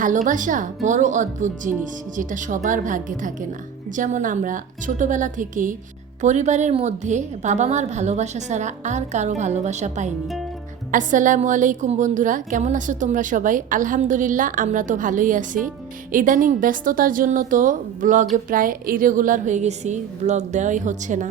ভালোবাসা বড় অদ্ভুত জিনিস যেটা সবার ভাগ্যে থাকে না। যেমন আমরা ছোটবেলা থেকেই পরিবারের মধ্যে বাবা মার ভালোবাসা ছাড়া আর কারও ভালোবাসা পাইনি। আসসালামু আলাইকুম বন্ধুরা, কেমন আছো তোমরা সবাই? আলহামদুলিল্লাহ, আমরা তো ভালোই আছি। ইদানিং ব্যস্ততার জন্য তো ব্লগে প্রায় ইরেগুলার হয়ে গেছি, ব্লগ দেওয়াই হচ্ছে না।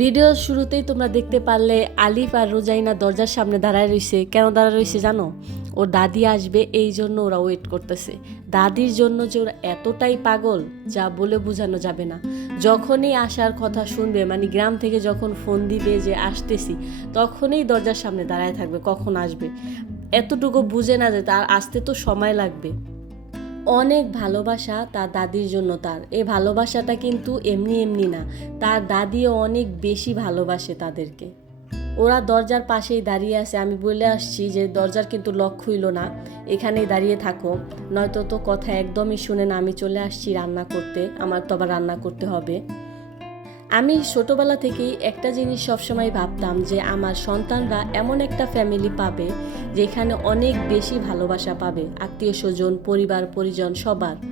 ভিডিওর শুরুতেই তোমরা দেখতে পারলে আলিফ আর রোজাইনা দরজার সামনে দাঁড়ায় রয়েছে কেন দাঁড়ায় রয়েছে জানো? ওর দাদি আসবে, এই জন্য ওরা ওয়েট করতেছে। দাদির জন্য যে ওরা এতটাই পাগল, যা বলে বোঝানো যাবে না। যখনই আসার কথা শুনবে মানে গ্রাম থেকে যখন ফোন দিবে যে, আসতেছি, তখনই দরজার সামনে দাঁড়ায় থাকবে, কখন আসবে। এতটুকু বুঝে না যে, তার আসতে তো সময় লাগবে। অনেক ভালোবাসা তার দাদির জন্য তার। এই ভালোবাসাটা কিন্তু এমনি এমনি না। তার দাদিও অনেক বেশি ভালোবাসে তাদেরকে। ওরা দরজার পাশেই দাঁড়িয়ে আছে। আমি বলে আসছি যে, দরজার কিন্তু লক হইল না। এখানেই দাঁড়িয়ে থাকো। নয়তো তো কথা একদমই শুনে না, আমি চলে আসছি রান্না করতে। আমার তো আবার রান্না করতে হবে। আমি ছোটোবেলা থেকেই একটা জিনিস সবসময় ভাবতাম যে, আমার সন্তানরা এমন একটা ফ্যামিলি পাবে যেখানে অনেক বেশি ভালোবাসা পাবে। আত্মীয় স্বজন, পরিবার, পরিজন, সবার।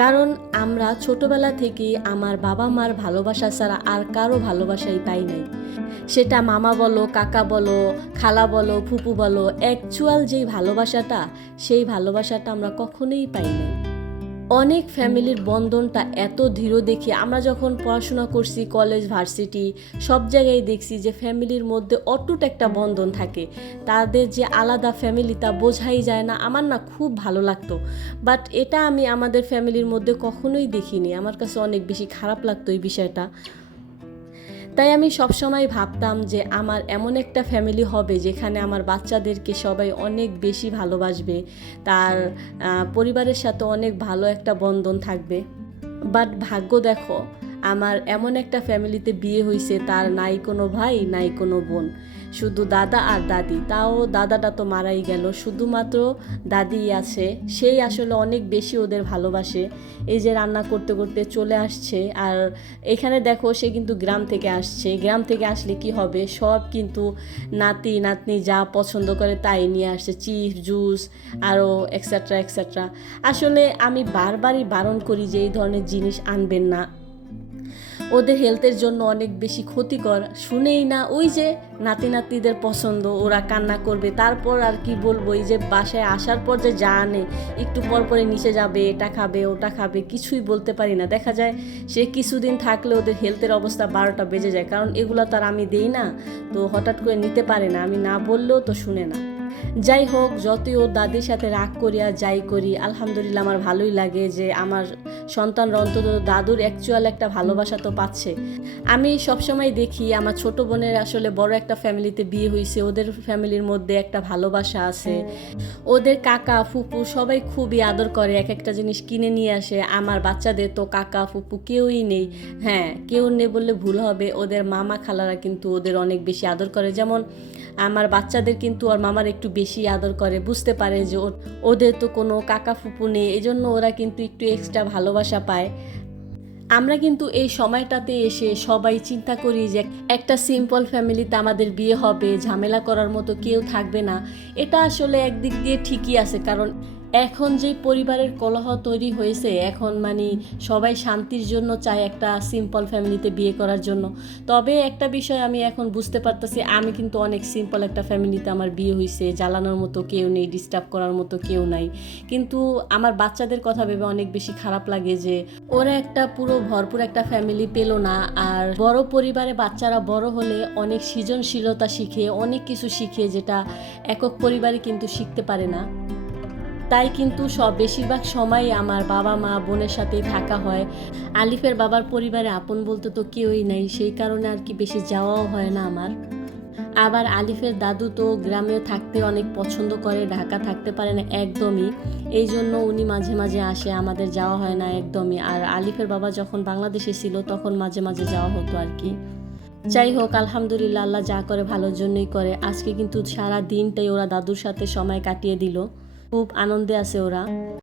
কারণ আমরা ছোটবেলা থেকে আমার বাবা মার ভালোবাসা ছাড়া আর কারও ভালোবাসাই পাই নাই। সেটা মামা বলো, কাকা বলো, খালা বলো, ফুপু বলো অ্যাকচুয়াল যেই ভালোবাসাটা, সেই ভালোবাসাটা আমরা কখনোই পাই নাই অনেক ফ্যামিলির বন্ধনটা এত ধীর দেখি। আমরা যখন পড়াশোনা করছি, কলেজ, ভার্সিটি, সব জায়গায় দেখছি যে ফ্যামিলির মধ্যে অটুট একটা বন্ধন থাকে। তাদের যে আলাদা ফ্যামিলি তা বোঝাই যায় না। আমার না খুব ভালো লাগতো। বাট এটা আমি আমাদের ফ্যামিলির মধ্যে কখনোই দেখিনি। আমার কাছে অনেক বেশি খারাপ লাগতো এই বিষয়টা। তাই আমি সবসময় ভাবতাম যে আমার এমন একটা ফ্যামিলি হবে যেখানে আমার বাচ্চাদেরকে সবাই অনেক বেশি ভালোবাসবে, তার পরিবারের সাথে অনেক ভালো একটা বন্ধন থাকবে। বাট ভাগ্য দেখো, আমার এমন একটা ফ্যামিলিতে বিয়ে হয়েছে তার নাই কোনো ভাই, নাই কোনো বোন। শুধু দাদা আর দাদি, তাও দাদাটা তো মারাই গেল। শুধুমাত্র দাদি আছে, সেই আসলে অনেক বেশি ওদের ভালোবাসে। এই যে রান্না করতে করতে চলে আসছে, আর এখানে দেখো সে কিন্তু গ্রাম থেকে আসছে। গ্রাম থেকে আসলে কি হবে? সব কিন্তু নাতি, নাতনি যা পছন্দ করে তাই নিয়ে আসছে। চিপস জুস, আরও এক্সেট্রা এক্সেট্রা আসলে আমি বারবারই বারণ করি যে এই ধরনের জিনিস আনবেন না। ওদের হেলথের জন্য অনেক বেশি ক্ষতিকর। শুনেই না, ওই যে নাতি নাতিদের পছন্দ, ওরা কান্না করবে, তারপর আর কি বলব, এই যে বাসায় আসার পর যে যা আনে একটু পর পরে নিচে যাবে, এটা খাবে, ওটা খাবে, কিছুই বলতে পারি না। দেখা যায় সে কিছুদিন থাকলে ওদের হেলথের অবস্থা বারোটা বেজে যায়, কারণ এগুলো তো আর আমি দেই না, তো হঠাৎ করে নিতে পারে না, আমি না বললেও তো শুনে না। যাই হোক যতই ওর দাদির সাথে রাগ করিয়া যাই করি আলহামদুলিল্লাহ আমার ভালোই লাগে যে আমার সন্তানরা অন্তত দাদুর অ্যাকচুয়াল একটা ভালোবাসা তো পাচ্ছে। আমি সবসময় দেখি আমার ছোট বোনের আসলে বড় একটা ফ্যামিলিতে বিয়ে হয়েছে ওদের ফ্যামিলির মধ্যে একটা ভালোবাসা আছে। ওদের কাকা ফুপু সবাই খুবই আদর করে এক একটা জিনিস কিনে নিয়ে আসে। আমার বাচ্চাদের তো কাকা ফুপু কেউই নেই। হ্যাঁ কেউ নেই বললে ভুল হবে ওদের মামা খালারা কিন্তু ওদের অনেক বেশি আদর করে। যেমন আমার বাচ্চাদের কিন্তু ওর মামার একটু বেশি আদর করে, বুঝতে পারে যে ওদের তো কোনো কাকা ফুপু নেই এই জন্য ওরা কিন্তু একটু এক্সট্রা ভালোবাসা পায়। আমরা কিন্তু এই সময়টাতে এসে সবাই চিন্তা করি যে একটা সিম্পল ফ্যামিলিতে আমাদের বিয়ে হবে, ঝামেলা করার মতো কেউ থাকবে না। এটা আসলে একদিক দিয়ে ঠিকই আছে, কারণ এখন যে পরিবারের কলহ তৈরি হয়েছে, এখন মানে সবাই শান্তির জন্য চায় একটা সিম্পল ফ্যামিলিতে বিয়ে করার জন্য। তবে একটা বিষয় আমি এখন বুঝতে পারতেছি, আমি কিন্তু অনেক সিম্পল একটা ফ্যামিলিতে আমার বিয়ে হয়েছে জ্বালানোর মতো কেউ নেই ডিস্টার্ব করার মতো কেউ নাই। কিন্তু আমার বাচ্চাদের কথা ভেবে অনেক বেশি খারাপ লাগে যে, ওরা একটা পুরো ভরপুর একটা ফ্যামিলি পেল না। আর বড় পরিবারে বাচ্চারা বড় হলে অনেক সৃজনশীলতা শিখে, অনেক কিছু শিখে, যেটা একক পরিবারে কিন্তু শিখতে পারে না। তাই কিন্তু সব বেশিরভাগ সময় আমার বাবা মা বোনের সাথেই থাকা হয়। আলিফের বাবার পরিবারে আপন বলতে তো কেউই নাই, সেই কারণে আর কি বেশি যাওয়াও হয় না আমার। আবার আলিফের দাদু তো গ্রামে থাকতে অনেক পছন্দ করে, ঢাকা থাকতে পারে না একদমই। এই জন্য উনি মাঝে মাঝে আসে, আমাদের যাওয়া হয় না একদমই। আর আলিফের বাবা যখন বাংলাদেশে ছিল, তখন মাঝে মাঝে যাওয়া হতো আর কি। যাই হোক, আলহামদুলিল্লাহ, আল্লাহ যা করে ভালোর জন্যই করে। আজকে কিন্তু সারা দিনটাই ওরা দাদুর সাথে সময় কাটিয়ে দিল। খুব আনন্দে আছে ওরা।